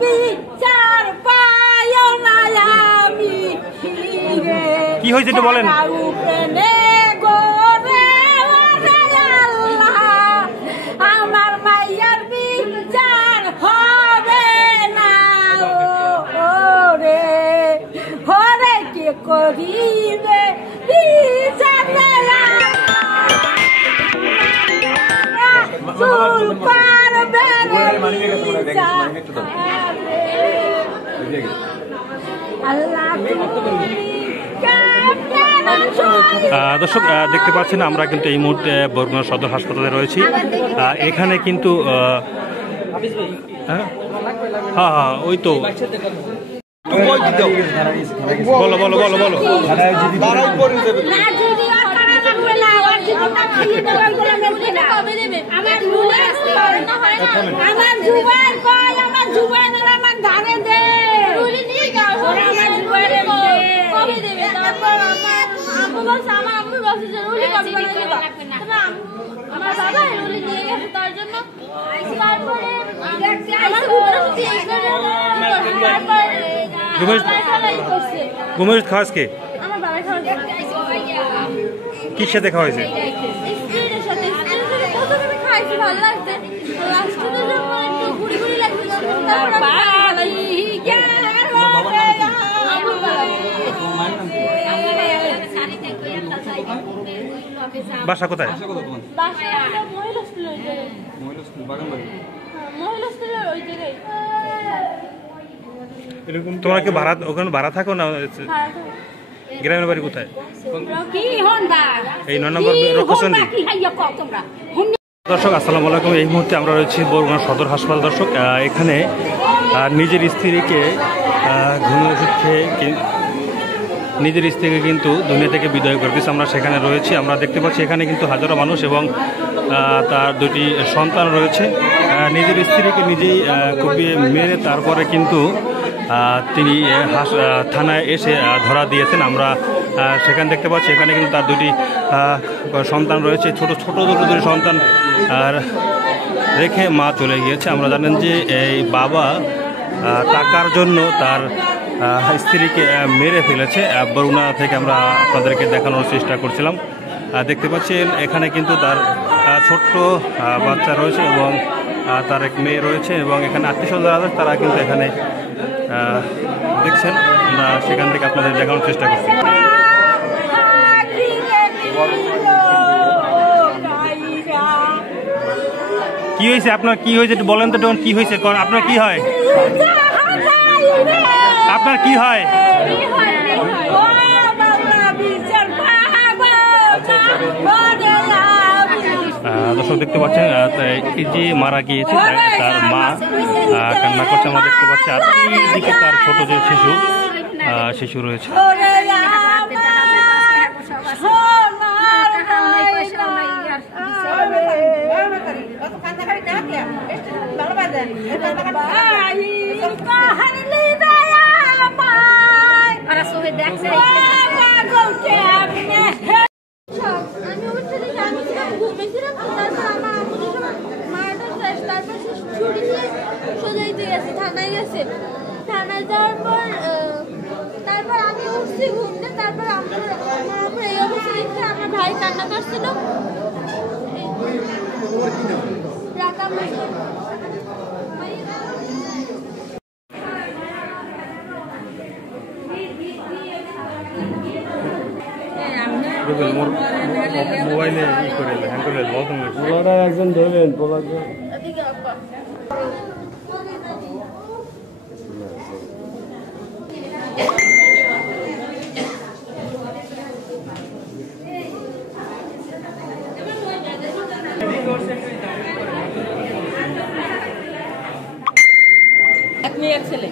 বিচার পাইও না আমি কি হয়েছে একটু বলেন। আমার মাইয়ার বিচার হবে না রে হরে কে করিবে বিচার দর্শক দেখতে পাচ্ছেন আমরা কিন্তু এই মুহূর্তে বরগুনা সদর হাসপাতালে রয়েছি। এখানে কিন্তু হ্যাঁ হ্যাঁ ওই তো বলো বলো বলো বলো ঘুমের খাস কে কির সাথে খাওয়া হয়েছে? বাসা কোথায়? তোমরা কি ভাড়া ওখানে ভাড়া থাকো না? গ্রামের বাড়ি কোথায়? এই 9 নম্বর রক্ষচন্ডী। দর্শক আসসালামু আলাইকুম। এই মুহূর্তে আমরা রয়েছি বরগুনা সদর হাসপাতাল। দর্শক এখানে নিজের স্ত্রীকে ঘুমের ওষুধ খেয়ে নিজের স্ত্রীকে কিন্তু দুনিয়া থেকে বিদায় করে দিয়েছে। আমরা সেখানে রয়েছি। আমরা দেখতে পাচ্ছি এখানে কিন্তু হাজারো মানুষ এবং তার 2টি সন্তান রয়েছে। নিজের স্ত্রীকে নিজেই কুপিয়ে মেরে তারপরে কিন্তু তিনি থানায় এসে ধরা দিয়েছেন। আমরা সেখানে দেখতে পাচ্ছি এখানে কিন্তু তার 2টি সন্তান রয়েছে। ছোট ছোট 2টি সন্তান রেখে মা চলে গিয়েছে। আমরা জানেন যে এই বাবা টাকার জন্য তার স্ত্রীকে মেরে ফেলেছে। বরগুনা থেকে আমরা আপনাদেরকে দেখানোর চেষ্টা করছিলাম। দেখতে পাচ্ছেন এখানে কিন্তু তার ছোট্ট বাচ্চা রয়েছে এবং তার এক মেয়ে রয়েছে এবং এখানে আত্মীয়স্বজন আছে, তারা কিন্তু এখানে দেখছেন। আমরা সেখান থেকে আপনাদের দেখানোর চেষ্টা করছি। কি হয়েছে আপনার? কি হয়েছে একটু বলেন তো, কি হয়েছে? আপনার কি হয়? আপনার কি হয়? দর্শক দেখতে পাচ্ছেন এই যে মারা গিয়েছে তার মা কান্না করছে আমরা দেখতে পাচ্ছি। আর এইদিকে তার ছোট যে শিশু রয়েছে। থানায় যাওয়ার পর তারপর আমি উঠছি ঘুমতে, তারপর আমার এই অবস্থা দেখে আমার ভাই কান্না করছিল। মোবাইলে ই করে হ্যাং করে একজন ধরবেন এক মেয়ে এক ছেলে।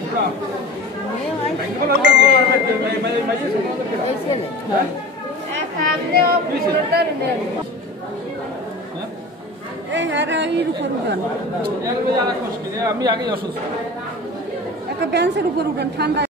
আমি আগেই অসুস্থ, একটা বেঞ্চের উপর উঠেন ঠান্ডা।